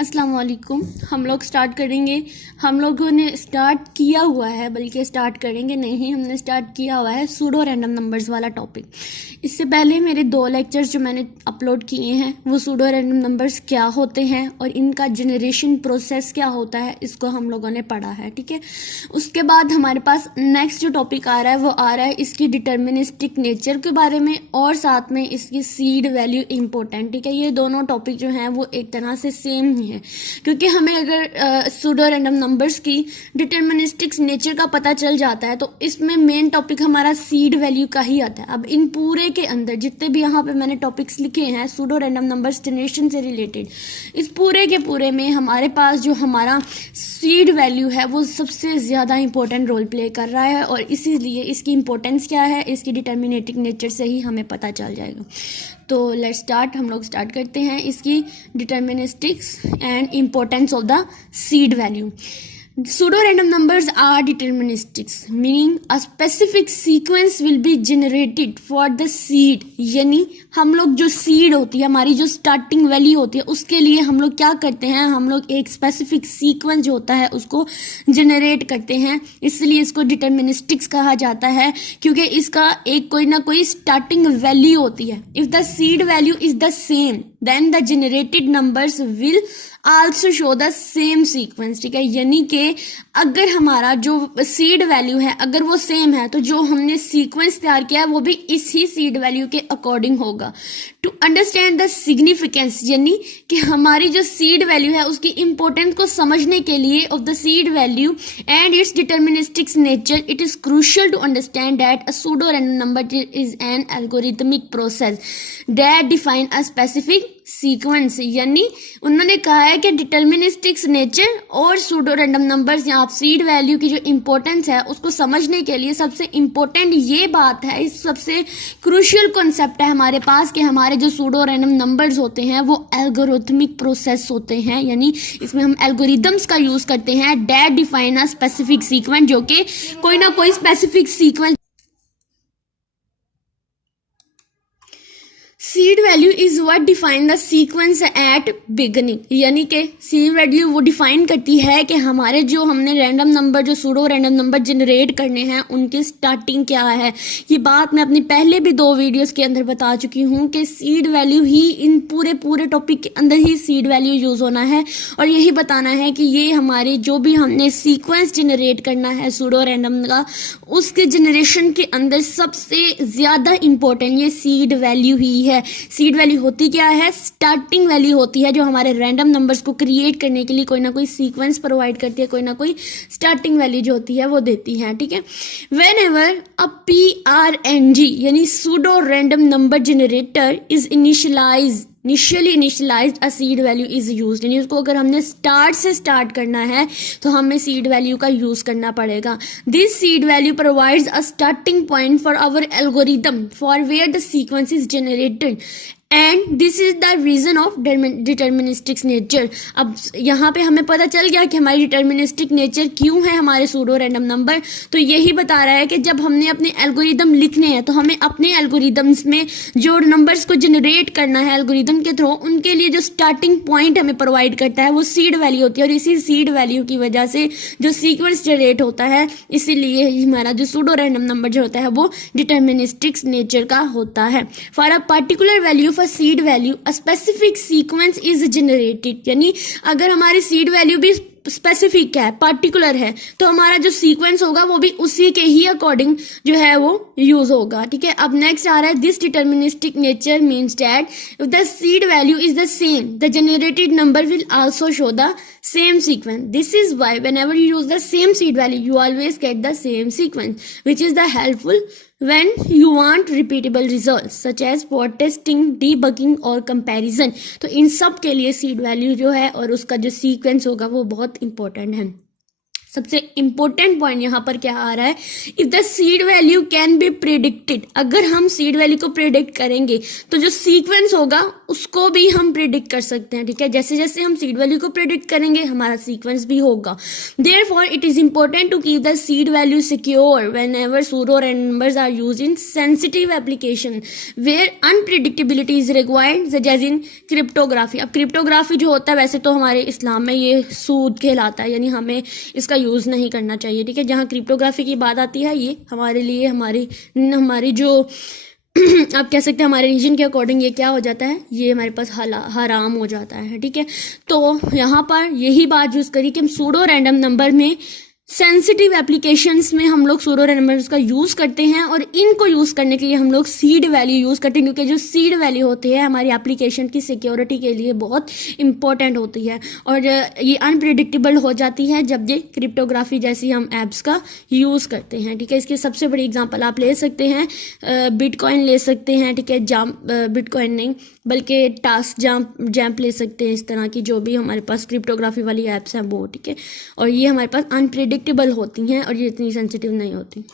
अस्सलाम वालेकुम। हम लोग स्टार्ट करेंगे। हम लोगों ने स्टार्ट किया हुआ है, बल्कि स्टार्ट करेंगे नहीं, हमने स्टार्ट किया हुआ है सूडो रैंडम नंबर्स वाला टॉपिक। इससे पहले मेरे 2 लेक्चर्स जो मैंने अपलोड किए हैं वो सूडो रैंडम नंबर्स क्या होते हैं और इनका जनरेशन प्रोसेस क्या होता है, इसको हम लोगों ने पढ़ा है। ठीक है, उसके बाद हमारे पास नेक्स्ट जो टॉपिक आ रहा है वो आ रहा है इसकी डिटर्मिनिस्टिक नेचर के बारे में और साथ में इसकी सीड वैल्यू इंपॉर्टेंट। ठीक है, ये दोनों टॉपिक जो हैं वो एक तरह से सेम ही है, क्योंकि हमें अगर सूडो रैंडम नंबर्स की डिटर्मिनिस्टिक्स नेचर का पता चल जाता है तो इसमें मेन टॉपिक हमारा सीड वैल्यू का ही आता है। अब इन पूरे के अंदर जितने भी यहाँ पे मैंने टॉपिक्स लिखे हैं सूडो रैंडम नंबर्स जनरेशन से रिलेटेड, इस पूरे के पूरे में हमारे पास जो हमारा सीड वैल्यू है वो सबसे ज़्यादा इंपॉर्टेंट रोल प्ले कर रहा है और इसीलिए इसकी इंपॉर्टेंस क्या है इसकी डिटर्मिनेटिक नेचर से ही हमें पता चल जाएगा। तो लेट्स स्टार्ट। हम लोग स्टार्ट करते हैं इसकी deterministics and importance of the seed value. Pseudo random numbers are deterministics, meaning a specific sequence will be generated for the seed। यानी हम लोग जो सीड होती है, हमारी जो स्टार्टिंग वैल्यू होती है, उसके लिए हम लोग क्या करते हैं, हम लोग एक स्पेसिफिक सीक्वेंस जो होता है उसको जनरेट करते हैं। इसलिए इसको डिटर्मिनिस्टिक्स कहा जाता है, क्योंकि इसका एक कोई ना कोई स्टार्टिंग वैल्यू होती है। If the seed value is the same then the generated numbers will also show the same sequence. ठीक है, यानी कि अगर हमारा जो सीड वैल्यू है अगर वो सेम है तो जो हमने सीक्वेंस तैयार किया है वो भी इसी सीड वैल्यू के अकॉर्डिंग होगा। टू अंडरस्टैंड द सिग्निफिकेंस, यानी कि हमारी जो सीड वैल्यू है उसकी इंपॉर्टेंस को समझने के लिए of the seed value and its deterministics nature, it is crucial to understand that a pseudo random number is an algorithmic process that define a specific sequence. यानी उन्होंने कहा है कि डिटर्मिनिस्टिक्स नेचर और सूडो रैंडम नंबर्स या seed value की जो importance है उसको समझने के लिए सबसे इंपॉर्टेंट ये बात है, इस सबसे क्रूशियल कॉन्सेप्ट है हमारे पास कि हमारे जो सूडो रैंडम नंबर्स होते हैं वो एल्गोरिथमिक प्रोसेस होते हैं। यानी इसमें हम एल्गोरिदम्स का यूज करते हैं that define a specific sequence, जो कि कोई ना कोई specific sequence. Seed value is what define the sequence at beginning. यानी कि सीड वैल्यू वो डिफाइन करती है कि हमारे जो हमने रैंडम नंबर जो सूडो रैंडम नंबर जनरेट करने हैं उनकी स्टार्टिंग क्या है। ये बात मैं अपनी पहले भी 2 वीडियोस के अंदर बता चुकी हूँ कि सीड वैल्यू ही इन पूरे टॉपिक के अंदर ही सीड वैल्यू यूज होना है और यही बताना है कि ये हमारे जो भी हमने सीक्वेंस जनरेट करना है सूडो रैंडम का, उसके जनरेशन के अंदर सबसे ज्यादा इंपॉर्टेंट ये सीड वैल्यू ही है। सीड वैल्यू होती क्या है, स्टार्टिंग वैल्यू होती है जो हमारे रैंडम नंबर्स को क्रिएट करने के लिए कोई ना कोई सीक्वेंस प्रोवाइड करती है, कोई ना कोई स्टार्टिंग वैल्यू जो होती है वो देती है। ठीक है, व्हेनेवर अ PRNG यानी pseudo random number generator is initially initialized a seed value is used। यानी उसको अगर हमने स्टार्ट से स्टार्ट करना है तो हमें सीड वैल्यू का यूज करना पड़ेगा। This seed value provides a starting point for our algorithm for where the sequence is generated and this is the reason of deterministics nature. अब यहाँ पे हमें पता चल गया कि हमारी डिटर्मिनिस्टिक नेचर क्यों है हमारे सूडो रैंडम नंबर। तो यही बता रहा है कि जब हमने अपने एल्गोरिदम लिखने हैं तो हमें अपने एल्गोरिदम्स में जो नंबर्स को जनरेट करना है एल्गोरिदम के थ्रू, उनके लिए जो स्टार्टिंग पॉइंट हमें प्रोवाइड करता है वो सीड वैल्यू होती है और इसी सीड वैल्यू की वजह से जो सीक्वेंस जनरेट होता है, इसीलिए हमारा जो सूडो रैंडम नंबर जो होता है वो डिटर्मिनिस्टिक्स नेचर का होता है। For a particular value seed value a specific sequence is generated. यानी अगर हमारी सीड वैल्यू भी स्पेसिफिक है, पर्टिकुलर है, तो हमारा जो सीक्वेंस होगा वो भी उसी के ही अकॉर्डिंग जो है वो यूज होगा। ठीक है, अब नेक्स्ट आ रहा है this deterministic nature means that if the seed value is the same the generated number will also show the same sequence। This is why whenever you use the same seed value you always get the same sequence, which is the helpful when you want repeatable results such as for testing, debugging और comparison। तो इन सब के लिए seed value जो है और उसका जो sequence होगा वो बहुत important है। सबसे इंपॉर्टेंट पॉइंट यहाँ पर क्या आ रहा है, if the seed value can be predicted, अगर हम सीड वैल्यू को प्रिडिक्ट करेंगे तो जो सीक्वेंस होगा उसको भी हम प्रिडिक्ट कर सकते हैं, ठीक है। जैसे जैसे हम सीड वैल्यू को प्रिडिक्ट करेंगे हमारा सीक्वेंस भी होगा। Therefore it is important to keep the seed value secure whenever pseudo random numbers are used in sensitive application where unpredictability is required, जैसे इन क्रिप्टोग्राफी। अब क्रिप्टोग्राफी जो होता है वैसे तो हमारे इस्लाम में ये सूद कहलाता है, यानी हमें इसका यूज़ नहीं करना चाहिए, ठीक है। जहाँ क्रिप्टोग्राफी की बात आती है ये हमारे लिए हमारी जो आप कह सकते हैं हमारे रीजन के अकॉर्डिंग ये क्या हो जाता है, ये हमारे पास हराम हो जाता है, ठीक है। तो यहाँ पर यही बात यूज़ करी कि हम सूडो रैंडम नंबर में सेंसिटिव एप्लीकेशंस में हम लोग सूडो रैंडम नंबर्स का यूज़ करते हैं, और इनको यूज़ करने के लिए हम लोग सीड वैल्यू यूज़ करते हैं, क्योंकि जो सीड वैल्यू होती है हमारी एप्लीकेशन की सिक्योरिटी के लिए बहुत इंपॉर्टेंट होती है, और ये अनप्रिडिक्टेबल हो जाती है जब ये क्रिप्टोग्राफी जैसी हम ऐप्स का यूज़ करते हैं, ठीक है। इसकी सबसे बड़ी एग्जांपल आप ले सकते हैं बिटकॉइन ले सकते हैं, ठीक है। बिटकॉइन नहीं बल्कि टास्क जैम्प ले सकते हैं, इस तरह की जो भी हमारे पास क्रिप्टोग्राफी वाली ऐप्स हैं वो, ठीक है। और ये हमारे पास अनप्रिडिक्टेबल होती हैं और ये इतनी सेंसिटिव नहीं होती।